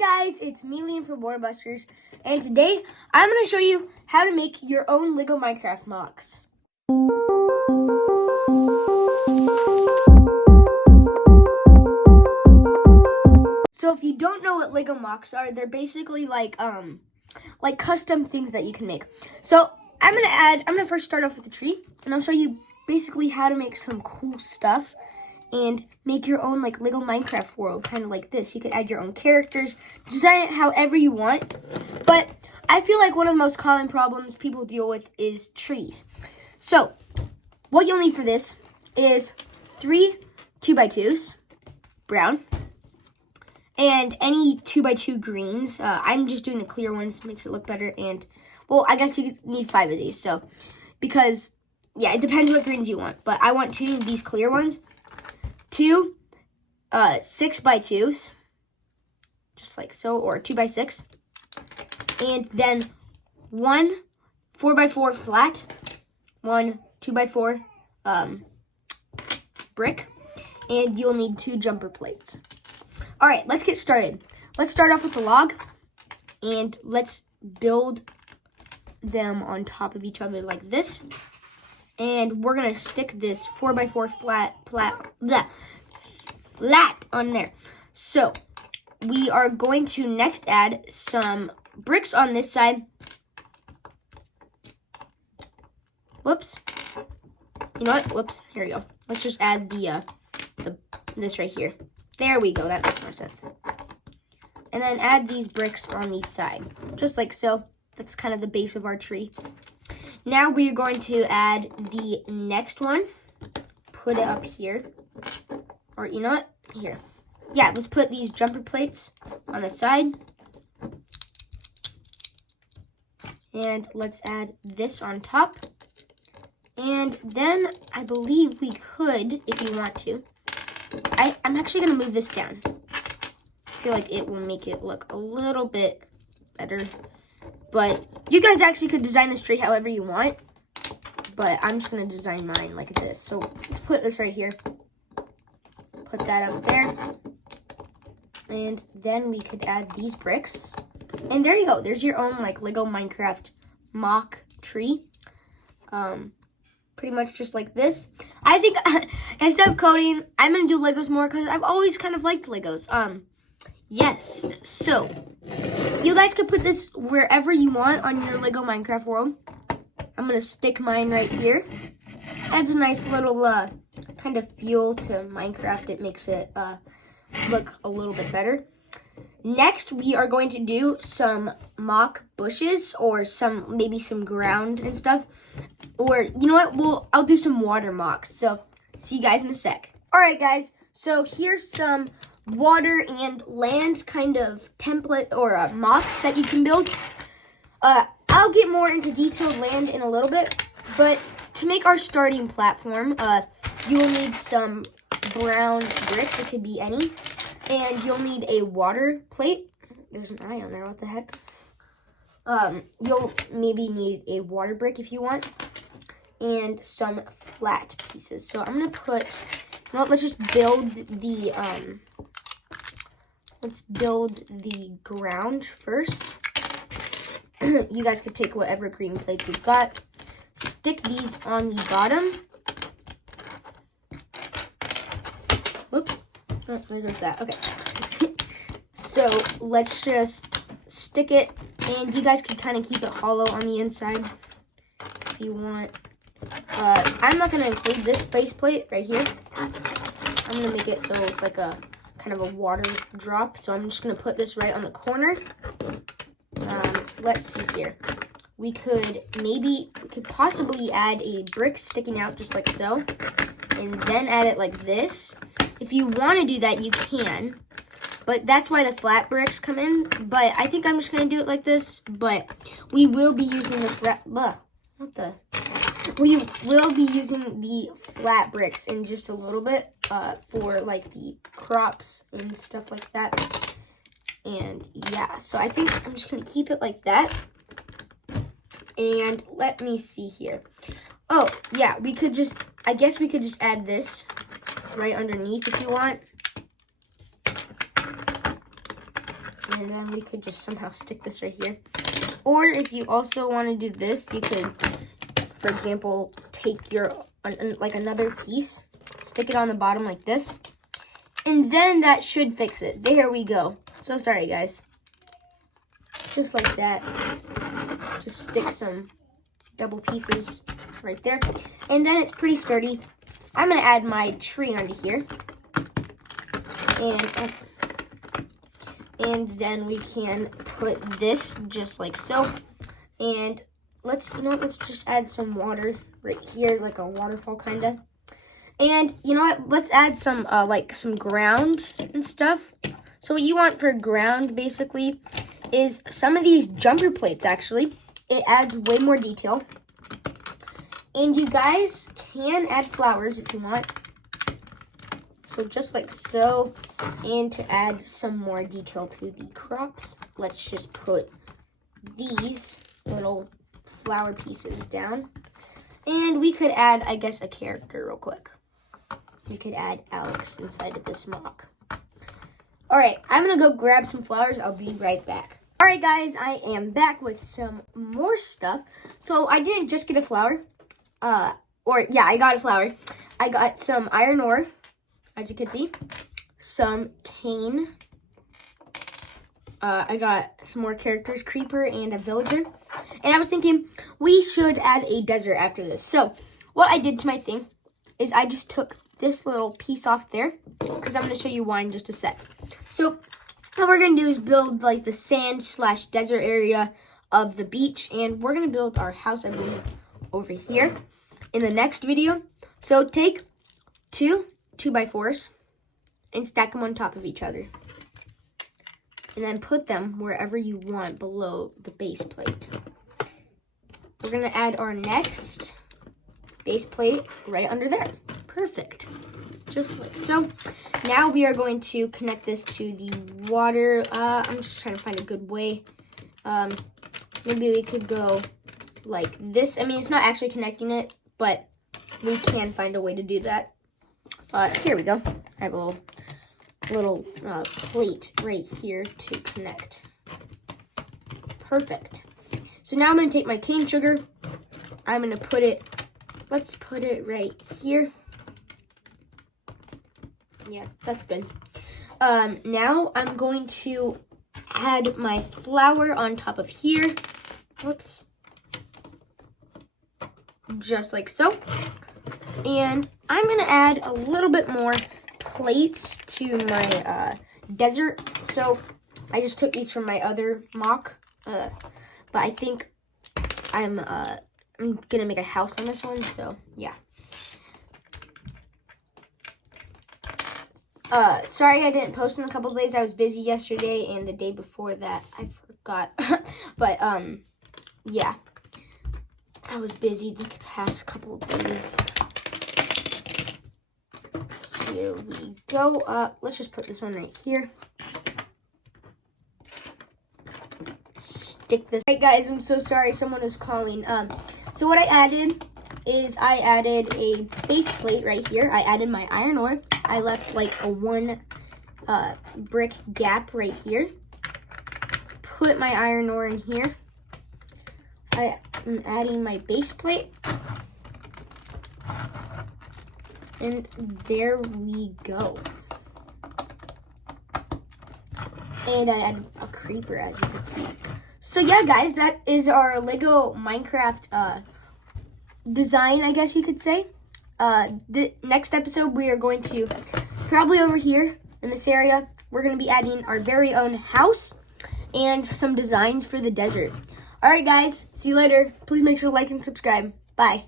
guys, it's Melian from Busters, and today I'm going to show you how to make your own Lego Minecraft MOCs. So if you don't know what Lego MOCs are, they're basically like custom things that you can make. So I'm gonna first start off with a tree, and I'll show you basically how to make some cool stuff and make your own like Lego Minecraft world, kind of like this. You could add your own characters, design it however you want. But I feel like one of the most common problems people deal with is trees. So what you'll need for this is 3 2x2s, brown, and any 2x2 greens. I'm just doing the clear ones, makes it look better. And well, I guess you need 5 of these. So because yeah, it depends what greens you want, but I want 2 of these clear ones. 2 6x2s, just like so, or 2x6, and then 1 4x4 flat, 1 2x4 brick, and you'll need 2 jumper plates. All right, let's get started. Let's start off with the log, and let's build them on top of each other like this. And we're gonna stick this 4x4 flat on there. So we are going to next add some bricks on this side. Whoops. You know what? Whoops. Here we go. Let's just add this right here. There we go. That makes more sense. And then add these bricks on the side, just like so. That's kind of the base of our tree. Now we are going to add the next one. Put it up here. Or you know what? Here. Yeah, let's put these jumper plates on the side. And let's add this on top. And then I believe we could, if you want to. I'm actually going to move this down. I feel like it will make it look a little bit better. But you guys actually could design this tree however you want. But I'm just going to design mine like this. So let's put this right here. Put that up there. And then we could add these bricks. And there you go. There's your own like Lego Minecraft MOC tree. Pretty much just like this. I think instead of coding, I'm going to do Legos more because I've always kind of liked Legos. Yes, so you guys could put this wherever you want on your Lego Minecraft world. I'm going to stick mine right here. Adds a nice little kind of feel to Minecraft. It makes it look a little bit better. Next, we are going to do some mock bushes or maybe some ground and stuff. Or, you know what, I'll do some water MOCs. So, see you guys in a sec. All right, guys, so here's some water and land kind of template or MOCs that you can build. I'll get more into detailed land in a little bit, but to make our starting platform, you will need some brown bricks. It could be any, and you'll need a water plate. There's an eye on there. What the heck? You'll maybe need a water brick if you want, and some flat pieces. So I'm gonna put. You know what? Let's just build the Let's build the ground first. You guys could take whatever green plates you've got. Stick these on the bottom. Whoops. Oh, there goes that. Okay. So let's just stick it. And you guys can kind of keep it hollow on the inside if you want. I'm not going to include this base plate right here. I'm going to make it so it's like a kind of a water drop. So I'm just going to put this right on the corner. Let's see here. We could possibly add a brick sticking out just like so. And then add it like this. If you want to do that, you can. But that's why the flat bricks come in. But I think I'm just going to do it like this. But we will be using we will be using the flat bricks in just a little bit for like the crops and stuff like that. And yeah, so I think I'm just going to keep it like that. And let me see here. Oh, yeah, I guess we could just add this right underneath if you want. And then we could just somehow stick this right here. Or if you also want to do this, you could, for example, take your, like another piece, stick it on the bottom like this. And then that should fix it. There we go. So sorry, guys. Just like that. Just stick some double pieces right there. And then it's pretty sturdy. I'm going to add my tree onto here. And then we can put this just like so. And let's just add some water right here, like a waterfall kind of. And you know what? Let's add some like some ground and stuff. So what you want for ground basically is some of these jumper plates actually. It adds way more detail. And you guys can add flowers if you want. So just like so. And to add some more detail to the crops, let's just put these little flower pieces down. And we could add, I guess, a character real quick. We could add Alex inside of this mock. All right, I'm gonna go grab some flowers. I'll be right back. All right, guys, I am back with some more stuff. So I didn't just get a flower. I got a flower. I got some iron ore, as you can see. Some cane. I got some more characters, creeper and a villager. And I was thinking we should add a desert after this. So what I did to my thing is I just took this little piece off there because I'm going to show you why in just a sec. So what we're going to do is build like the sand/desert area of the beach. And we're going to build our house, I believe, over here in the next video. So take two 2x4s and stack them on top of each other. And then put them wherever you want below the base plate. We're going to add our next base plate right under there. Perfect. Just like so. Now we are going to connect this to the water. I'm just trying to find a good way. Maybe we could go like this. I mean, it's not actually connecting it, but we can find a way to do that. Here we go. I have a little plate right here to connect. Perfect. So now I'm going to take my cane sugar. I'm going to put it, let's put it right here. Yeah, that's good. Now I'm going to add my flour on top of here. Whoops. Just like so. And I'm going to add a little bit more plates to my desert. So I just took these from my other mock. But I think I'm going to make a house on this one. So, yeah. Sorry I didn't post in a couple of days. I was busy yesterday and the day before that. I forgot. But, yeah. I was busy the past couple of days. Here we go. Let's just put this one right here. Stick this. Alright guys, I'm so sorry. Someone was calling. So what I added is I added a base plate right here. I added my iron ore. I left like a 1 brick gap right here. Put my iron ore in here. I am adding my base plate. And there we go. And I added a creeper, as you can see. So yeah, guys, that is our Lego Minecraft design, I guess you could say. The next episode, we are going to, probably over here in this area, we're going to be adding our very own house and some designs for the desert. All right, guys, see you later. Please make sure to like and subscribe. Bye.